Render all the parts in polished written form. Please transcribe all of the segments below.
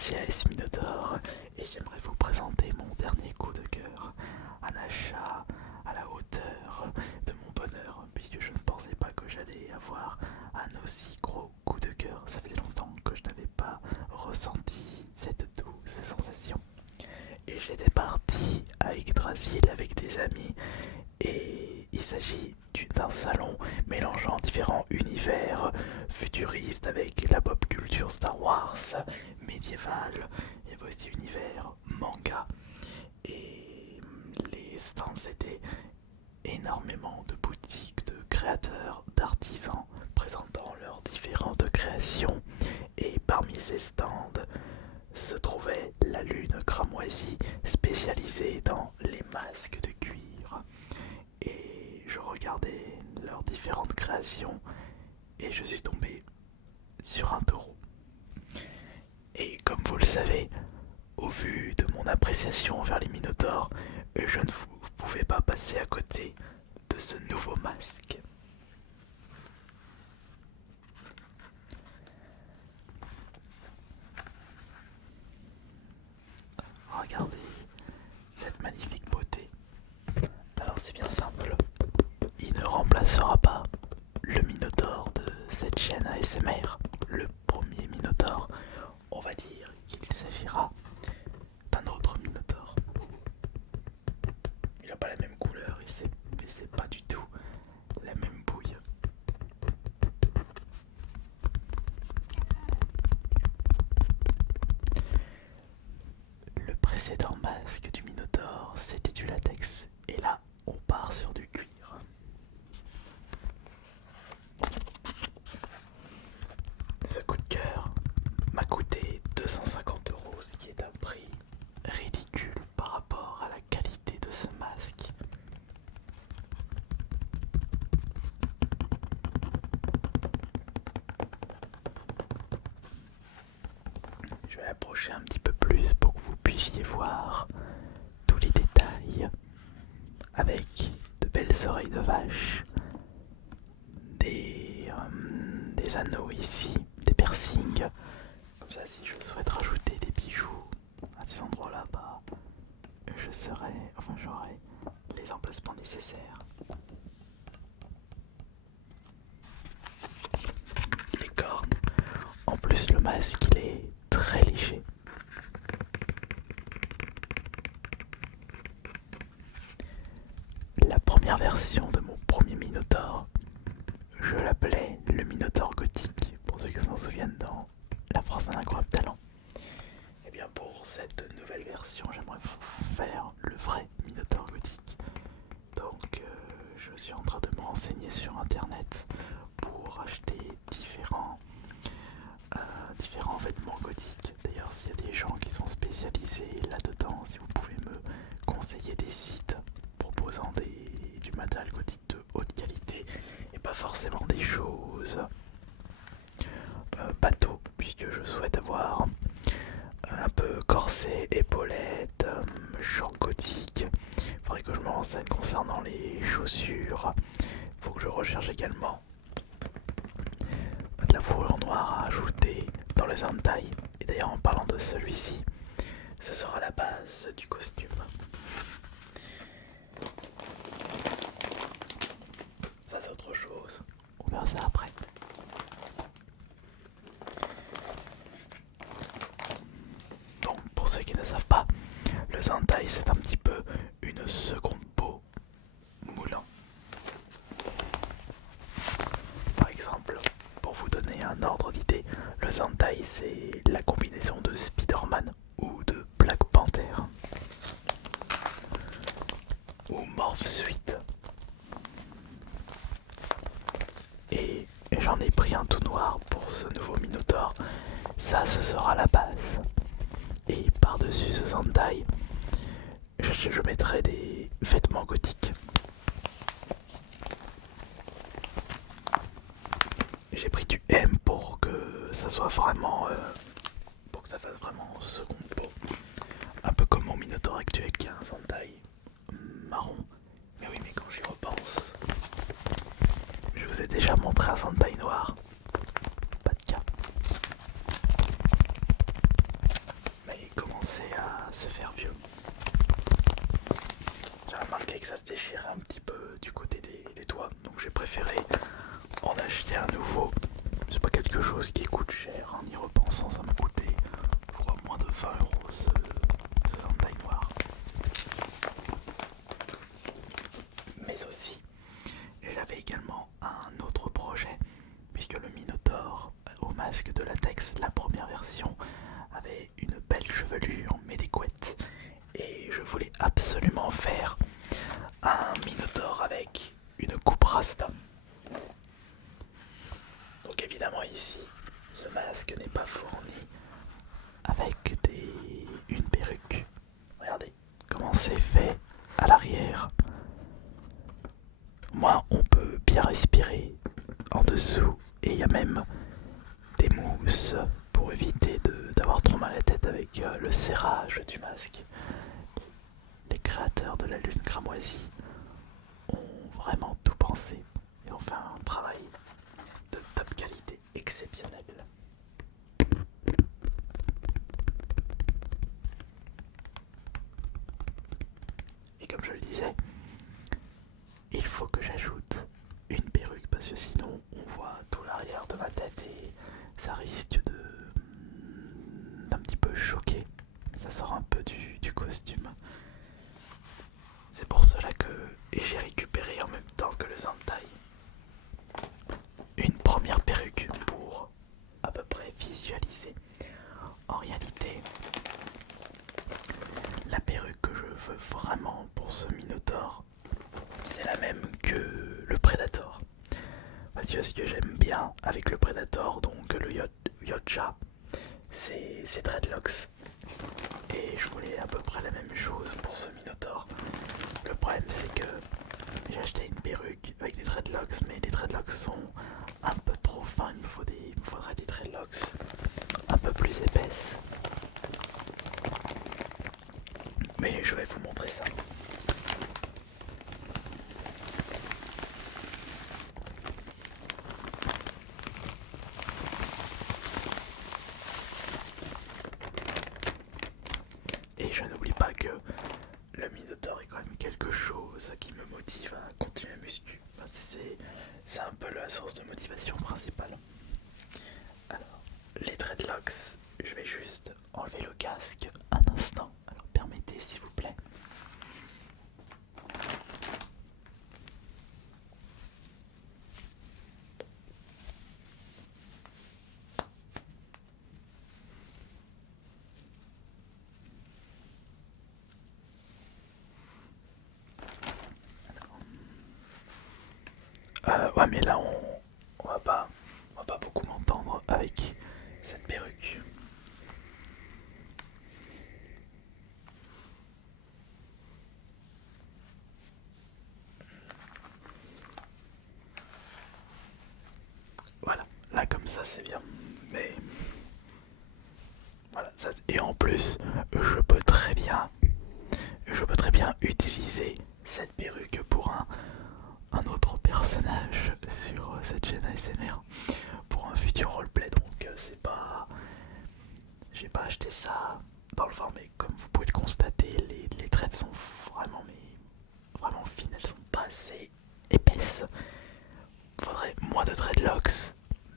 c'est AS Minotaur et j'aimerais vous présenter mon dernier coup de cœur. Un achat à la hauteur de mon bonheur, puisque je ne pensais pas que j'allais avoir un aussi gros coup de cœur. Ça faisait longtemps que je n'avais pas ressenti cette douce sensation. Et j'étais parti à Yggdrasil avec des amis et il s'agit d'un salon mélangeant différents univers futuristes avec la pop culture Star Wars, médiéval, il y avait aussi univers manga et les stands étaient énormément de boutiques de créateurs, d'artisans présentant leurs différentes créations et parmi ces stands se trouvait la lune cramoisie spécialisée dans les masques de cuir et je regardais leurs différentes créations et je suis tombé sur un taureau. Et comme vous le savez, au vu de mon appréciation envers les minotaures, je ne pouvais pas passer à côté de ce nouveau masque. Regardez cette magnifique beauté. Alors c'est bien simple, il ne remplacera pas le minotaure de cette chaîne ASMR, le premier minotaure. On va dire qu'il s'agira d'un autre minotaure. Il n'a pas la même couleur, mais c'est pas du tout la même bouille. Le précédent masque du minotaure, c'était du latex, et là, on part sur du cuir. Ce coup de cœur m'a coûté 250 €, ce qui est un prix ridicule par rapport à la qualité de ce masque. Je vais l'approcher un petit peu plus pour que vous puissiez voir tous les détails avec de belles oreilles de vache, des anneaux ici, des piercings. Comme ça, si je souhaite rajouter des bijoux à ces endroits-là, j'aurai les emplacements nécessaires. Les cornes. En plus, le masque, il est très léger. La première version de mon premier Minotaure, je l'appelais le Minotaure gothique, pour ceux qui s'en souviennent dans La France d'un incroyable talent. Et bien pour cette nouvelle version, j'aimerais faire le vrai Minotaure gothique. Donc je suis en train de me renseigner sur internet pour acheter différents vêtements gothiques. D'ailleurs, s'il y a des gens qui sont spécialisés là-dedans, si vous pouvez me conseiller des sites proposant du matériel gothique de haute qualité et pas forcément des choses bateau, puisque je souhaite avoir un peu corset, épaulettes, short gothique. Il faudrait que je me renseigne concernant les chaussures. Il faut que je recherche également de la fourrure noire à ajouter dans les entailles. Et d'ailleurs, en parlant de celui-ci, ce sera la base du costume. Ça, c'est autre chose. On verra ça après. Donc, pour ceux qui ne savent pas, le zentai, c'est un petit peu une seconde peau moulant. Par exemple, pour vous donner un ordre d'idée, le zentai, c'est la combinaison de Spider-Man ou de Black Panther ou Morph Suite. Et j'en ai pris un tout noir pour ce nouveau Minotaur. Ça, ce sera la base. Et par-dessus ce zentai, je mettrai des vêtements gothiques. J'ai pris du M pour que ça soit vraiment... pour que ça fasse vraiment second peau. Un peu comme mon Minotaur actuel qui a un zentai marron. Mais oui, mais quand j'y repense, je vous ai déjà montré un zentai noir. Pas de cas. commençait à se faire vieux. J'ai remarqué que ça se déchirait un petit peu du côté des doigts, donc j'ai préféré en acheter un nouveau. C'est pas quelque chose qui coûte cher, en y repensant ça m'a coûté je crois moins de 20 € ce Zentai noir. Mais aussi, j'avais également un autre projet, puisque le Minotaur au masque de latex, la première version, avait une belle chevelure médécouette. Et je voulais absolument faire un Minotaur avec une coupe rasta. Donc évidemment ici, ce masque n'est pas fourni avec une perruque. Regardez comment c'est fait à l'arrière. Moi, on peut bien respirer en dessous et il y a même des mousses pour éviter d'avoir trop mal à la tête avec le serrage du masque. Les créateurs de la lune cramoisie ont vraiment tout pensé et ont fait un travail de top qualité exceptionnel. Et comme je le disais, il faut que j'ajoute une perruque parce que sinon on voit tout l'arrière de ma tête et ça risque d'un petit peu choquer. Ça sort un peu du costume. C'est pour cela que j'ai récupéré en même temps que le Zentai une première perruque pour à peu près visualiser. En réalité, la perruque que je veux vraiment pour ce Minotaur, c'est la même que le Predator. Parce que ce que j'aime bien avec le Predator, donc le Yotcha, c'est dreadlocks. Et je voulais à peu près la même chose pour ce Minotaur. Le problème c'est que j'ai acheté une perruque avec des dreadlocks, mais les dreadlocks sont un peu trop fins. Il me faudrait des dreadlocks un peu plus épaisses. Mais je vais vous montrer ça. Et je n'oublie pas que le Minotaur est quand même quelque chose qui me motive à continuer à muscu. C'est un peu la source de motivation principale. Alors, les dreadlocks, je vais juste enlever le casque un instant. Alors permettez s'il vous plaît. Ouais mais là on va pas beaucoup m'entendre avec cette perruque. Voilà, là comme ça c'est bien. Mais voilà, ça, et en plus je peux très bien utiliser cette perruque pour un autre personnage sur cette chaîne ASMR pour un futur roleplay. Donc c'est pas, j'ai pas acheté ça dans le vent, mais comme vous pouvez le constater, les traits sont vraiment vraiment fines, elles sont pas assez épaisses. Faudrait moins de dreadlocks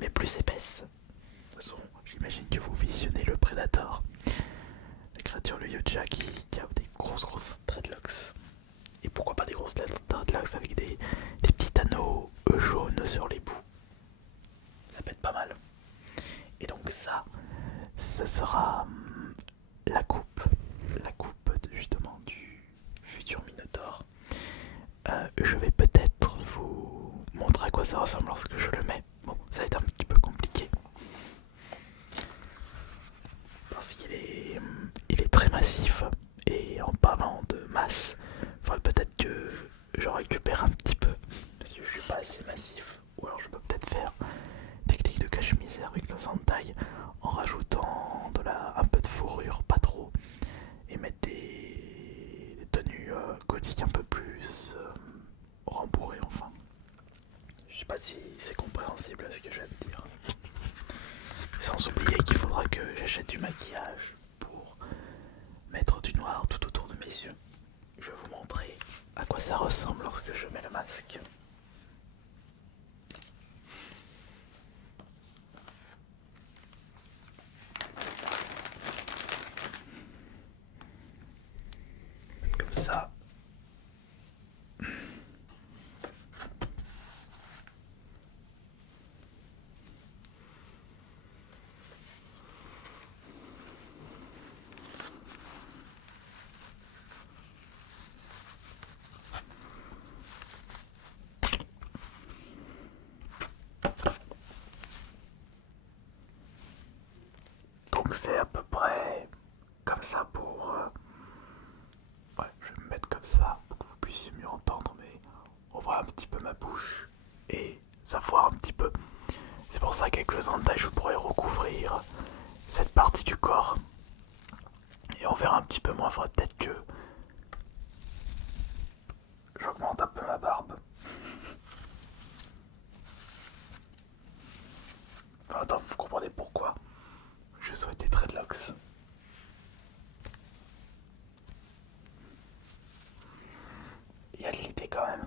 mais plus épaisses. De toute façon, j'imagine que vous visionnez le Predator, la créature le Yotcha qui a des grosses dreadlocks. Et pourquoi pas des grosses dreadlocks avec des petits anneaux jaunes sur les bouts. Ça peut être pas mal. Et donc ça sera la coupe justement du futur Minotaur. Je vais peut-être vous montrer à quoi ça ressemble lorsque je le mets. Bon, ça va être un petit peu compliqué. Parce il est très massif. Et en parlant de masse, il faudrait peut-être que je récupère un petit peu. Parce que je suis pas assez massif. Ou alors je peux peut-être faire technique de cache-misère avec le Zentai en rajoutant un peu de fourrure, pas trop. Et mettre des tenues gothiques un peu plus rembourrées enfin. Je sais pas si c'est compréhensible ce que je vais te dire. Sans oublier qu'il faudra que j'achète du maquillage pour Donc c'est à peu près comme ça pour... Ouais, je vais me mettre comme ça pour que vous puissiez mieux entendre, mais on voit un petit peu ma bouche et savoir un petit peu. C'est pour ça qu'avec le Zandai je pourrais recouvrir cette partie du corps. Et on verra un petit peu moins, faudrait peut-être que j'augmente un peu ma barbe. Enfin, attends, vous comprenez pourquoi je souhaitais dreadlocks. Il y a de l'idée quand même.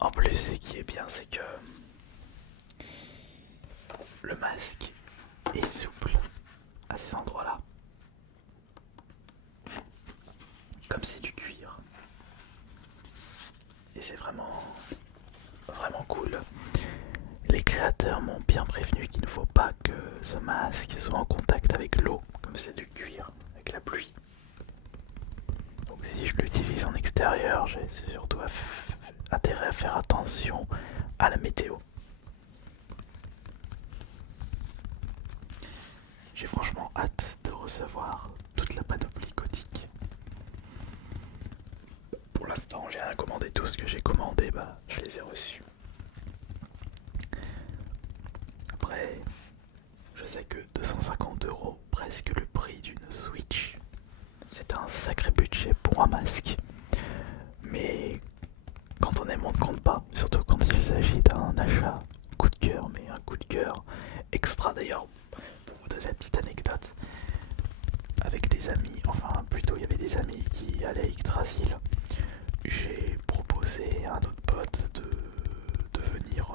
En plus, ce qui est bien, c'est que le masque est souple à ces endroits-là. Comme c'est du cuir. Et c'est vraiment cool. Les créateurs m'ont bien prévenu qu'il ne faut pas que ce masque soit en contact avec l'eau, comme c'est du cuir, avec la pluie. Donc si je l'utilise en extérieur, j'ai surtout intérêt à faire attention à la météo. J'ai franchement hâte de recevoir toute la panoplie gothique. Pour l'instant, j'ai rien commandé, tout ce que j'ai commandé, je les ai reçus. Après, je sais que 250 €, presque le prix d'une Switch, c'est un sacré budget pour un masque. Mais quand on aime, on ne compte pas, surtout quand il s'agit d'un achat coup de cœur, mais un coup de cœur extra d'ailleurs. Pour vous donner la petite anecdote, avec des amis, enfin plutôt il y avait des amis qui allaient à Yggdrasil, j'ai proposé à un autre pote de venir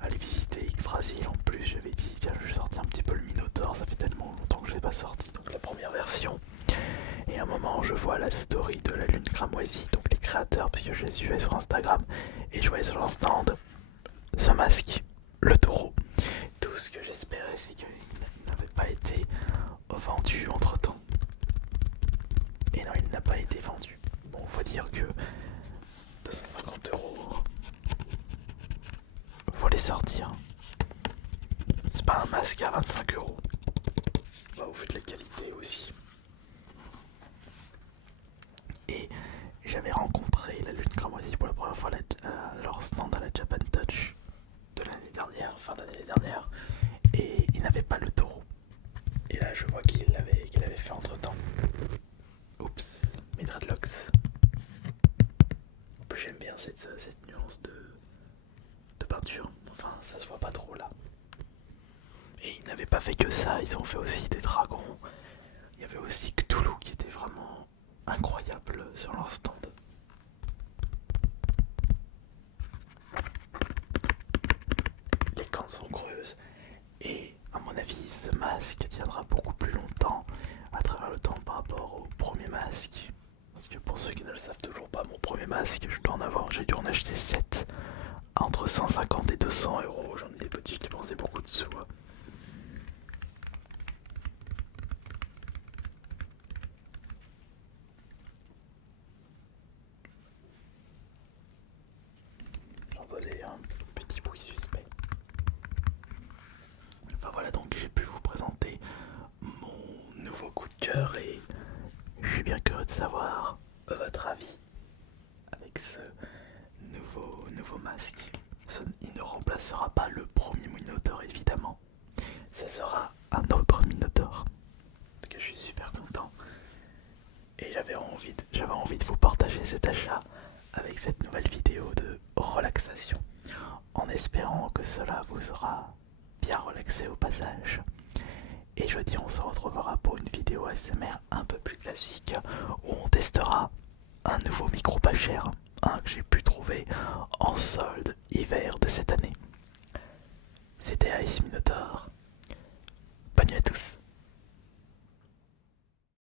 aller visiter Yggdrasil. En plus j'avais dit tiens, je vais sortir un petit peu le Minotaur, ça fait tellement longtemps que je l'ai pas sorti, donc la première version. Et à un moment je vois la story de la Lune Cramoisie, donc les créateurs, puisque je les suivais sur Instagram, et je voyais sur leur stand ce masque, le taureau. Tout ce que j'espérais, c'est qu'il n'avait pas été vendu entre temps. Et non, il n'a pas été vendu. Bon, faut dire que 250 €, faut les sortir. C'est pas un masque à 25 €. Au vu de la qualité aussi. Et j'avais rencontré la Lune Cramoisie pour la première fois à leur stand à la Japan Touch de l'année dernière, fin d'année dernière, et ils n'avaient pas le taureau. Et là, je vois qu'il avait fait entre temps. Oups, mes dreadlocks. En plus, j'aime bien cette nuance de peinture. Enfin, ça se voit pas trop là. Et ils n'avaient pas fait que ça, ils ont fait aussi des dragons. Il y avait aussi Cthulhu qui était vraiment incroyable sur leur stand. Les cornes sont creuses et à mon avis ce masque tiendra beaucoup plus longtemps à travers le temps par rapport au premier masque. Parce que pour ceux qui ne le savent toujours pas, mon premier masque, j'ai dû en acheter 7 entre 150 et 200 €. J'en ai des petits, j'ai dépensé beaucoup de sous. J'entendais un petit bruit suspect. Enfin voilà, donc j'ai pu vous présenter mon nouveau coup de cœur et je suis bien curieux de savoir votre avis avec ce nouveau masque. Il ne remplacera pas le premier Minotaur évidemment. Ce sera un autre Minotaur. Donc je suis super content. Et j'avais envie de vous partager cet achat avec cette nouvelle vidéo de relaxation. En espérant que cela vous aura bien relaxé au passage. Et jeudi on se retrouvera pour une vidéo ASMR un peu plus classique où on testera un nouveau micro pas cher, un que j'ai pu trouver en